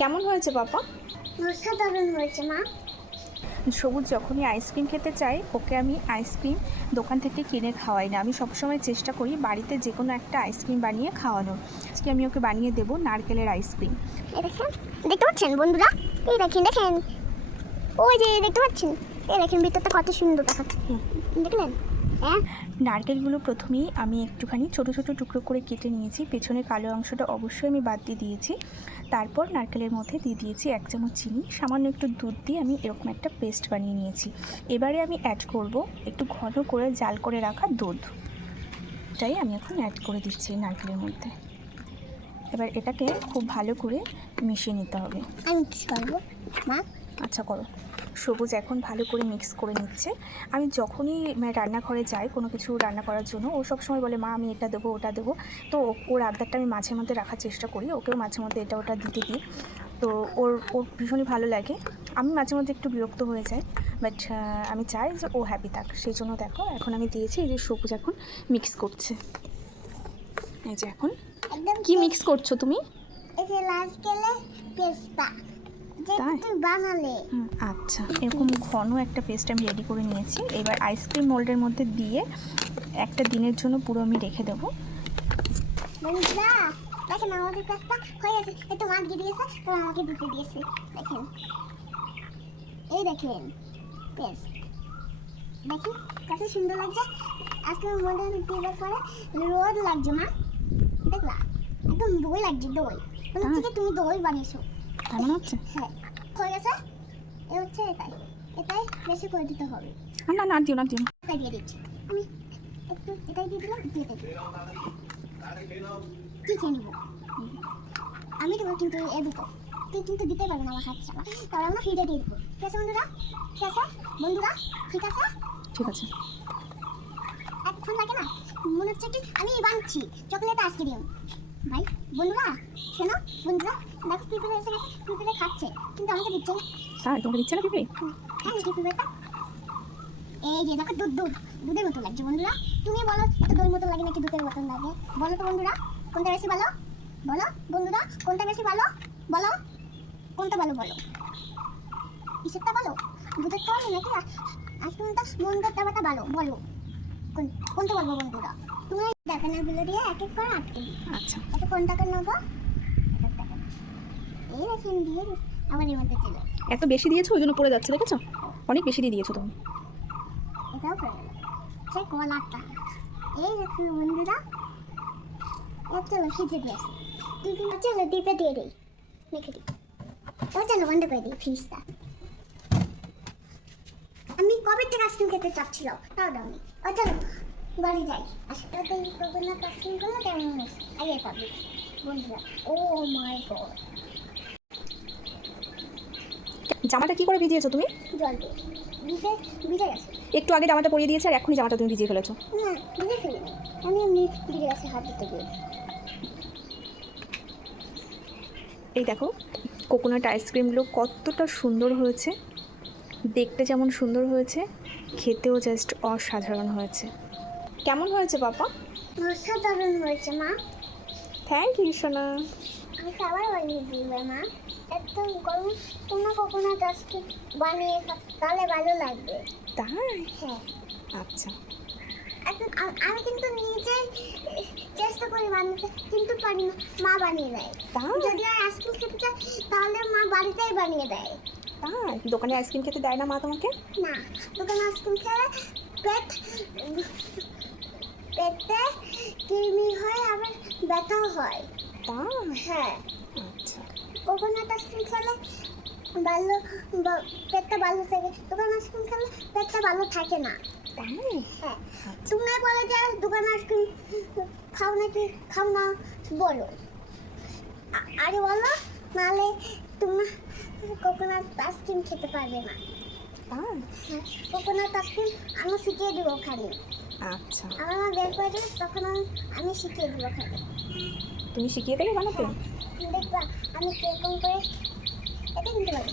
কেমন হয়েছে পাপা? অসাধারণ হয়েছে মা। সবুজ যখনই আইসক্রিম খেতে চাই ওকে আমি আইসক্রিম দোকান থেকে কিনে খাওয়াই না, আমি সবসময় চেষ্টা করি বাড়িতে যে কোনো একটা আইসক্রিম বানিয়ে খাওয়ানোর। আজকে আমি ওকে বানিয়ে দেবো নারকেলের আইসক্রিম। এই দেখেন, দেখতে পাচ্ছেন বন্ধুরা? এই দেখেন দেখেন, ওই যে দেখতে পাচ্ছেন, এই দেখেন ভিতরটা কত সুন্দর দেখাচ্ছে, দেখলেন? হ্যাঁ, নারকেলগুলো প্রথমেই আমি একটুখানি ছোট ছোট টুকরো করে কেটে নিয়েছি, পেছনে কালো অংশটা অবশ্যই আমি বাদ দিয়ে দিয়েছি। তারপর নারকেলের মধ্যে দিয়ে দিয়েছি 1 চামচ চিনি, সামান্য একটু দুধ দিয়ে আমি এরকম একটা পেস্ট বানিয়ে নিয়েছি। এবারে আমি অ্যাড করব একটু ঘন করে জাল করে রাখা দুধ, এটাই আমি এখন অ্যাড করে দিচ্ছি নারকেলের মধ্যে। এবার এটাকে খুব ভালো করে মিশিয়ে নিতে হবে। আমি মিক্স করবো মা। আচ্ছা করো। সবুজ এখন ভালো করে মিক্স করে নিচ্ছে। আমি যখনই রান্নাঘরে যাই কোনো কিছু রান্না করার জন্য, ও সবসময় বলে মা আমি এটা দেবো ওটা দেবো, তো ওর আবদারটা আমি মাঝে মধ্যে রাখার চেষ্টা করি, ওকেও মাঝে মধ্যে এটা ওটা দিতে দিই। তো ওর ভীষণই ভালো লাগে। আমি মাঝে মধ্যে একটু বিরক্ত হয়ে যাই, বাট আমি চাই যে ও হ্যাপি থাক, সেই জন্য দেখো এখন আমি দিয়েছি। এই যে সবুজ এখন মিক্স করছে। এই যে এখন একদম কি মিক্স করছো তুমি? এই যে নারকেলের পেস্টটা যেটা তাই? তুমি বানালে। আচ্ছা, এরকম ঘন একটা পেস্ট আমি রেডি করে নিয়েছি। এবার আইসক্রিম মোল্ডের মধ্যে দিয়ে একটা দিনের জন্য পুরো আমি রেখে দেবো। বন্ধুরা দেখেন আমাদের পেস্টটা হয়ে গেছে, একটু মাছ দিয়ে দিয়েছে তো আমাকে দিতে দিয়েছে। দেখেন, এই দেখেন পেস্ট, দেখেন কত সুন্দর লাগছে। আজকে মডেল দিবার পরে রোদ লাগছে মা, দেখলা একদম দই লাগছে, দই মনে হচ্ছে কি তুমি দই বানিয়েছো। কেমন হচ্ছে? হ্যাঁ হয়ে গেছে। এ হচ্ছে এটাই, এটাই বেশি করে দিতে হবে। না না দিও না দিও না। এটাই দিয়ে দিচ্ছি আমি, একটু এটাই দিয়ে দিলাম, দিয়ে দেবো কি খেয়ে নেবো আমি দেবো, কিন্তু এ দুটো তুই কিন্তু দিতে পারবি না আমার হাত চালা, তাহলে আমরা ফিরে দিয়ে দেবো। ঠিক আছে বন্ধুরা? ঠিক আছে বন্ধুরা? ঠিক আছে ঠিক আছে। এখন লাগে না, মনে হচ্ছে কি আমি বানছি চকলেট আইসক্রিম। ভাই বন্ধুরা শোনো, বন্ধুরা দেখো পিঁপড়ে এসে গেছে, পিঁপড়ে খাচ্ছে কিন্তু আমাকে দিচ্ছে না। তাই তোমাকে দিচ্ছে না পিঁপড়ে? হ্যাঁ পিঁপড়েটা এই যে দেখো দুধ দুধ দুধের মতো লাগছে। বন্ধুরা তুমি বলো এটা দইয়ের মতো লাগে নাকি দুধের মতো লাগে, বলো তো বন্ধুরা, কোনটা বেশি ভালো বলো বন্ধুরা, কোনটা বেশি ভালো বলো, কোনটা ভালো বলো, কিসেরটা ভালো, দুধেরটা ভালো নাকি আইসক্রিমটা মন্দারটা ভালো বলো, কোনটা বলবো বন্ধুরা? তুমি ডাকানাগুলো দিয়ে এক এক করে আটকে দিই। আচ্ছা এটা কোন টাকা নেবো? এই দেখেন দিয়ে আমার এর মধ্যে ছিল, এত বেশি দিয়েছো ওই জন্য পড়ে যাচ্ছে, দেখেছো? অনেক বেশি দিয়ে দিয়েছো তুমি। এটাও পড়ে গেল সে কলাটা। এই দেখুন বন্ধুরা, চলো ফ্রিজে দিয়ে আসি, তুই কিন্তু চলো ডিপে দিয়ে দিই, রেখে দিই। ও চলো বন্ধ করে দিই ফ্রিজটা। আমি কবে থেকে আইসক্রিম খেতে চাচ্ছিল, তাও দাওনি। ও চলো বাড়ি যাই, আসলে তো এই কোকোনাট আইসক্রিমগুলো কেমন হয়েছে আগে পাবি বন্ধুরা। ও মাই গড, জামাটা কি করে ভিজিয়েছো তুমি? জল দিয়ে ভিজে ভিজে গেছে। একটু আগে জামাটা পরিয়ে দিয়েছে আর এখনই জামাটা তুমি ভিজিয়ে ফেলেছো। না ভিজে ফেলিনি, আমি এমনি ভিজে গেছে হাত দিতে গিয়ে। এই দেখো কোকোনাট আইসক্রিমগুলো কতটা সুন্দর হয়েছে, দেখতে যেমন সুন্দর হয়েছে, খেতেও জাস্ট অসাধারণ হয়েছে। কেমন হয়েছে পাপা? অসাধারণ হয়েছে মা। থ্যাংক ইউ সোনা। আমি খাবার বানিয়ে দিবে মা, একদম গরম তোমরা কোকোনাট আইসক্রিম বানিয়ে তাহলে ভালো লাগবে। তাই? হ্যাঁ আচ্ছা এখন আমি কিন্তু নিজেই চেষ্টা করি বানাতে কিন্তু পারি না, মা বানিয়ে দেয়। তাই? যদি আইসক্রিম খেতে চাই তাহলে মা বাড়িতেই বানিয়ে দেয়। তাই? দোকানে আইসক্রিম খেতে দেয় না মা তোমাকে? না, দোকানে আইসক্রিম খেলে পেট পেটে কৃমি হয় আবার ব্যথাও হয়। তাই? হ্যাঁ আচ্ছা কোকোনাট আইসক্রিম খেলে ভালো, পেটটা ভালো থাকে, দোকান আইসক্রিম খেলে পেটটা ভালো থাকে না। তাই? হ্যাঁ আচ্ছা তুমি বলে যে দোকান আইসক্রিম খাও নাকি খাও না বলো, আরে বলো, নাহলে তুমি কোকোনাট আইসক্রিম খেতে পারবে না। তাই? হ্যাঁ কোকোনাট আইসক্রিম আমি শিখিয়ে দেবো ওখানে, আচ্ছা আমার বের করে দেবে তখন আমি শিখিয়ে দেবো ওখানে। তুমি শিখিয়ে দেবে বানাতে? দেখবা আমি কিরকম করে এটা কিন্তু বাড়ি